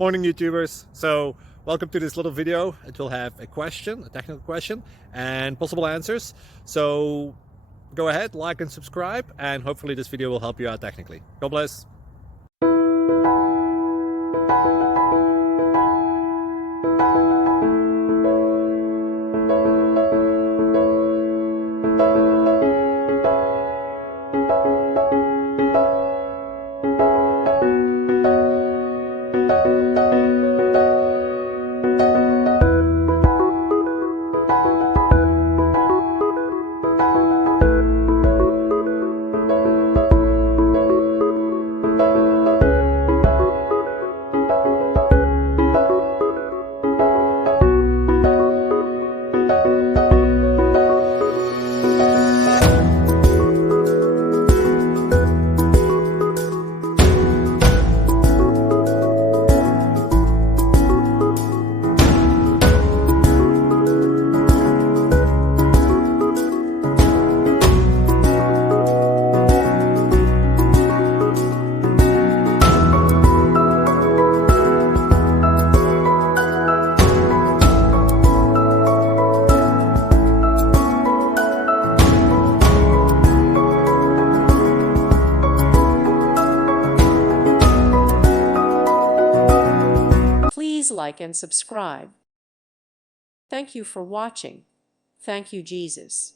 Morning YouTubers. So welcome to this little video. It will have a question, a technical question, and possible answers. So go ahead, like and subscribe, and hopefully this video will help you out technically. God bless. Please like and subscribe. Thank you for watching. Thank you, Jesus.